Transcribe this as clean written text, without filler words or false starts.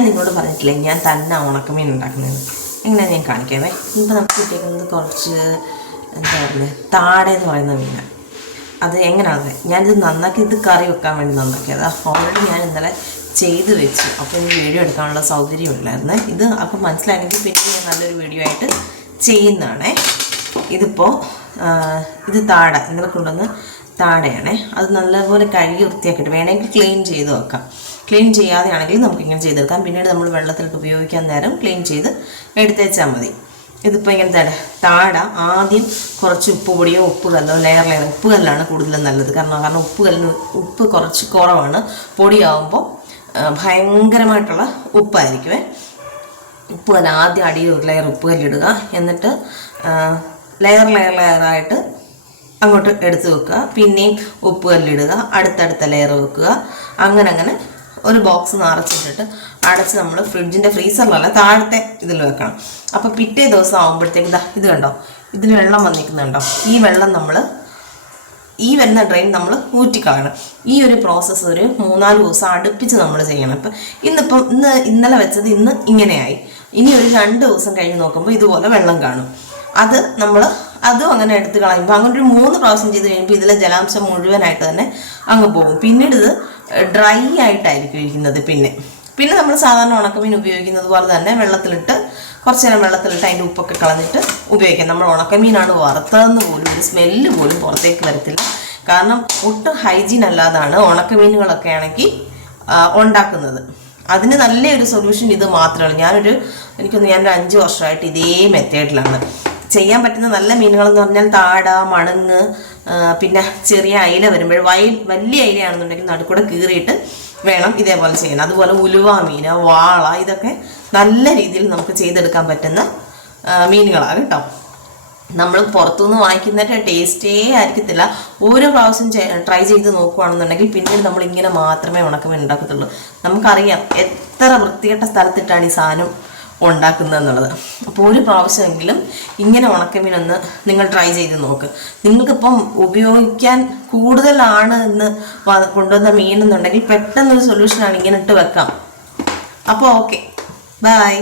ഞാൻ നിങ്ങളോട് പറഞ്ഞിട്ടില്ലേ ഞാൻ തന്നെ ഉണക്കമീൻ ഉണ്ടാക്കുന്നത് എങ്ങനെയാണ് ഞാൻ കാണിക്കാവേ. ഇപ്പോൾ നമുക്ക് കിട്ടിയിരിക്കുന്നത് കുറച്ച് എന്താ പറയുന്നത് താടയെന്ന് പറയുന്ന മീനാണ്. അത് എങ്ങനെയാണെന്ന് ഞാനിത് നന്നാക്കി ഇത് കറി വെക്കാൻ വേണ്ടി നന്നാക്കിയത്. ഓൾറെഡി ഞാൻ ഇന്നലെ ചെയ്ത് വെച്ചു. അപ്പോൾ എനിക്ക് വീഡിയോ എടുക്കാനുള്ള സൗകര്യമില്ലായിരുന്നു. ഇത് അപ്പോൾ മനസ്സിലായെങ്കിൽ പിന്നെ ഞാൻ നല്ലൊരു വീഡിയോ ആയിട്ട് ചെയ്യുന്നതാണേ. ഇതിപ്പോൾ ഇത് താട ഇന്നലെ കൊണ്ടുവന്ന് താടയാണേ. അത് നല്ലപോലെ കഴുകി വൃത്തിയാക്കിയിട്ട് വേണമെങ്കിൽ ക്ലീൻ ചെയ്ത് വെക്കാം. ക്ലീൻ ചെയ്യാതെയാണെങ്കിൽ നമുക്കിങ്ങനെ ചെയ്തെടുക്കാം. പിന്നീട് നമ്മൾ വെള്ളത്തിലിട്ട് ഉപയോഗിക്കാൻ നേരം ക്ലീൻ ചെയ്ത് എടുത്തേച്ചാൽ മതി. ഇതിപ്പോൾ ഇങ്ങനെ താട ആദ്യം കുറച്ച് ഉപ്പ് പൊടിയോ ഉപ്പ് കല്ലോ ലെയർ ഉപ്പ് കല്ലാണ് കൂടുതലും നല്ലത്. കാരണം ഉപ്പ് കുറച്ച് കുറവാണ്. പൊടിയാവുമ്പോൾ ഭയങ്കരമായിട്ടുള്ള ഉപ്പായിരിക്കുമേ. ഉപ്പ് കല്ല് ആദ്യം അടിയിൽ ഒരു ലെയർ ഉപ്പ് കല്ലിടുക. എന്നിട്ട് ലെയറായിട്ട് അങ്ങോട്ട് എടുത്ത് വെക്കുക. പിന്നെയും ഉപ്പ് കല്ലിടുക. അടുത്തടുത്ത ലെയർ വെക്കുക. അങ്ങനെ ഒരു ബോക്സ് നിറച്ചിട്ടിട്ട് അടച്ച് നമ്മൾ ഫ്രിഡ്ജിൻ്റെ ഫ്രീസറിലല്ല താഴത്തെ ഇതിൽ വെക്കണം. അപ്പോൾ പിറ്റേ ദിവസം ആകുമ്പോഴത്തേക്ക് ഇത് കണ്ടോ, ഇതിൽ വെള്ളം വന്നിരിക്കുന്നുണ്ടോ, ഈ വെള്ളം ഈ വരുന്ന ഡ്രെയിൻ നമ്മൾ ഊറ്റിക്കളയണം. ഈ ഒരു പ്രോസസ്സ് ഒരു 3-4 ദിവസം അടുപ്പിച്ച് നമ്മൾ ചെയ്യണം. ഇപ്പം ഇന്നലെ വെച്ചത് ഇന്ന് ഇങ്ങനെയായി. ഇനി ഒരു 2 ദിവസം കഴിഞ്ഞ് നോക്കുമ്പോൾ ഇതുപോലെ വെള്ളം കാണും. അതും അങ്ങനെ എടുത്ത് കളയുമ്പോൾ അങ്ങനെ ഒരു 3 പ്രാവശ്യം ചെയ്ത് കഴിയുമ്പോൾ ഇതിലെ ജലാംശം മുഴുവനായിട്ട് തന്നെ അങ്ങ് പോകും. പിന്നീട് ഇത് ഡ്രൈ ആയിട്ടായിരിക്കും ഇരിക്കുന്നത്. പിന്നെ നമ്മൾ സാധാരണ ഉണക്കമീൻ ഉപയോഗിക്കുന്നത് പോലെ തന്നെ കുറച്ച് നേരം വെള്ളത്തിലിട്ട് അതിൻ്റെ ഉപ്പൊക്കെ കളഞ്ഞിട്ട് ഉപയോഗിക്കാം. നമ്മൾ ഉണക്കമീനാണ് വറുത്തതെന്ന് പോലും ഒരു സ്മെല്ല് പോലും പുറത്തേക്ക് വരത്തില്ല. കാരണം ഒട്ടും ഹൈജീൻ അല്ലാതാണ് ഉണക്കമീനുകളൊക്കെ ആണെങ്കിൽ ഉണ്ടാക്കുന്നത്. അതിന് നല്ലൊരു സൊല്യൂഷൻ ഇത് മാത്രമാണ്. ഞാനൊരു 5 വർഷമായിട്ട് ഇതേ മെത്തേഡിലാണ് ചെയ്യാൻ പറ്റുന്ന നല്ല മീനുകളെന്ന് പറഞ്ഞാൽ താട, മണങ്ങ്, പിന്നെ ചെറിയ അയില വരുമ്പോൾ വലിയ അയിലയാണെന്നുണ്ടെങ്കിൽ നടുക്കൂടെ കീറിയിട്ട് വേണം ഇതേപോലെ ചെയ്യണം. അതുപോലെ ഉലുവ മീൻ, വാള, ഇതൊക്കെ നല്ല രീതിയിൽ നമുക്ക് ചെയ്തെടുക്കാൻ പറ്റുന്ന മീനുകളാണ് കേട്ടോ. നമ്മൾ പുറത്തുനിന്ന് വാങ്ങിക്കുന്നതിൻ്റെ ടേസ്റ്റേ ആയിരിക്കത്തില്ല. ഓരോ പ്രാവശ്യം ട്രൈ ചെയ്ത് നോക്കുകയാണെന്നുണ്ടെങ്കിൽ പിന്നീട് നമ്മൾ ഇങ്ങനെ മാത്രമേ ഉണക്കമീൻ ഉണ്ടാക്കത്തുള്ളൂ. നമുക്കറിയാം എത്ര വൃത്തികെട്ട സ്ഥലത്തിട്ടാണ് ഈ സാധനം ഉണ്ടാക്കുന്നതെന്നുള്ളത്. അപ്പോൾ ഒരു പ്രാവശ്യമെങ്കിലും ഇങ്ങനെ ഉണക്കമീനൊന്ന് നിങ്ങൾ ട്രൈ ചെയ്ത് നോക്ക്. നിങ്ങൾക്കിപ്പം ഉപയോഗിക്കാൻ കൂടുതലാണ് എന്ന് കൊണ്ടുവന്ന മീനെന്നുണ്ടെങ്കിൽ പെട്ടെന്നൊരു സൊല്യൂഷനാണ് ഇങ്ങനെ ഇട്ട് വെക്കാം. അപ്പോൾ ഓക്കെ, ബൈ.